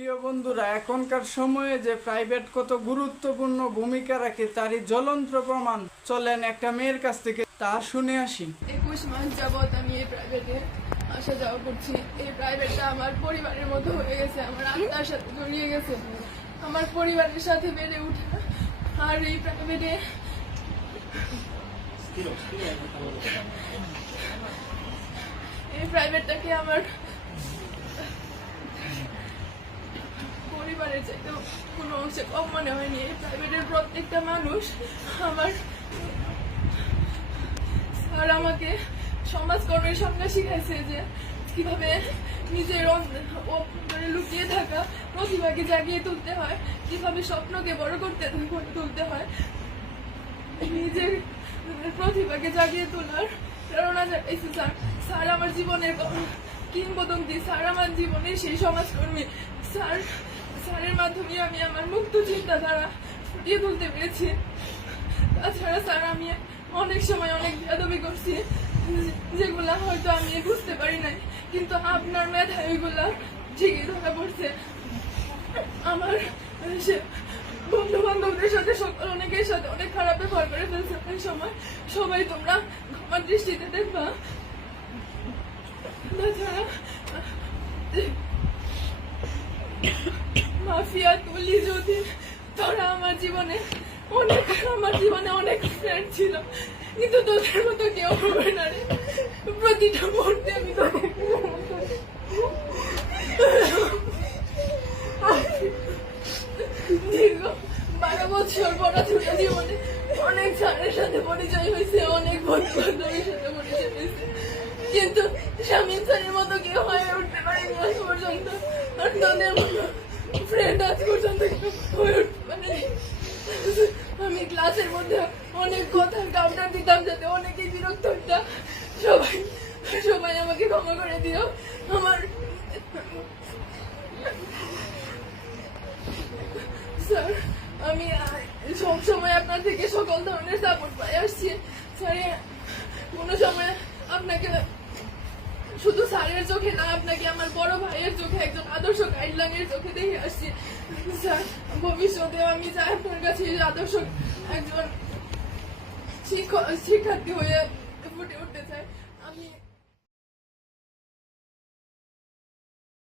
প্রিয় বন্ধুরা, এখনকার সময়ে যে প্রাইভেট কত গুরুত্বপূর্ণ ভূমিকা রাখে তারই জ্বলন্ত প্রমাণ চলেন একটা মেয়ের কাছ থেকে তা শুনে আসি। 21 মাস যাবৎ আমি এই প্রাইভেটে আসা যাওয়া করছি। এই প্রাইভেটটা আমার পরিবারের মতো হয়ে গেছে, আমার আত্মার সাথে জড়িয়ে গেছে, আমার পরিবারের সাথে বেড়ে উঠা। আর এই প্রাইভেটটাকে আমার পরিবারের চাইতেও কোনো অংশে কম মনে হয়নি। এই প্রাইভেটের প্রত্যেকটা মানুষ আমার আর আমাকে সমাজকর্মের সংজ্ঞা শিখাইছে যে কিভাবে নিজের অন্তরে লুকিয়ে থাকা প্রতিভাকে জাগিয়ে তুলতে হয়, কিভাবে স্বপ্নকে বড় করতে তুলতে হয়, নিজের প্রতিভাকে জাগিয়ে তোলার প্রেরণা জাগাইছে স্যার। স্যার আমার জীবনের কিংবদন্তি, স্যার আমার জীবনের সেই সমাজকর্মী। স্যারের মাধ্যমে আমি আমার মুক্ত চিন্তাধারা ফুটিয়ে তুলতে পেরেছি। তাছাড়া স্যার আমি অনেক সময় অনেক বেয়াদবি করছি যেগুলা হয়তো আমি বুঝতে পারি নাই, কিন্তু আপনার মেধায় ওইগুলা ঠিকই ধরা পড়ছে। আমার বন্ধু বান্ধবদের সাথে অনেকের সাথে অনেক খারাপ ব্যবহার করে ফেলছে। অনেক সময় সবাই তোমরা ক্ষমার দৃষ্টিতে দেখবা। তাছাড়া মাফিয়া তুলি যদি তোরা আমার জীবনে অনেক ফ্রেন্ড ছিল, কিন্তু তোদের মতো কেউ হবে না রে। প্রতিটা মুহূর্তে আমি দীর্ঘ 12 বছর পড়াশোনা জীবনে অনেক স্যারের সাথে পরিচয় হয়েছে, অনেক বন্ধু বান্ধবের সাথে পরিচয় হয়েছে, কিন্তু শামীম স্যারের মতো কেউ হয়ে উঠতে পারেনি আজ পর্যন্ত। আর তোদের মতো ফ্রেন্ড আজ পর্যন্ত হয়ে উঠতে পারেনি। আমি ক্লাসের মধ্যে অনেক কথা কাউন্টার দিতাম যাতে অনেকেই বিরক্ত হইতাম। সবাই আমাকে ক্ষমা করে দিও। আমার স্যার, আমি সবসময় আপনার থেকে সকল ধরনের সাপোর্ট পাই আসছি স্যার। কোনো সময় আপনাকে শুধু স্যারের চোখে না, আপনাকে আমার বড় ভাইয়ের চোখে, একজন আদর্শ গাইডলাইনের চোখে দেখে আসছি স্যার। ভবিষ্যতেও আমি চাই আপনার কাছে আদর্শ একজন শিক্ষার্থী হয়ে ফুটে উঠতে চাই।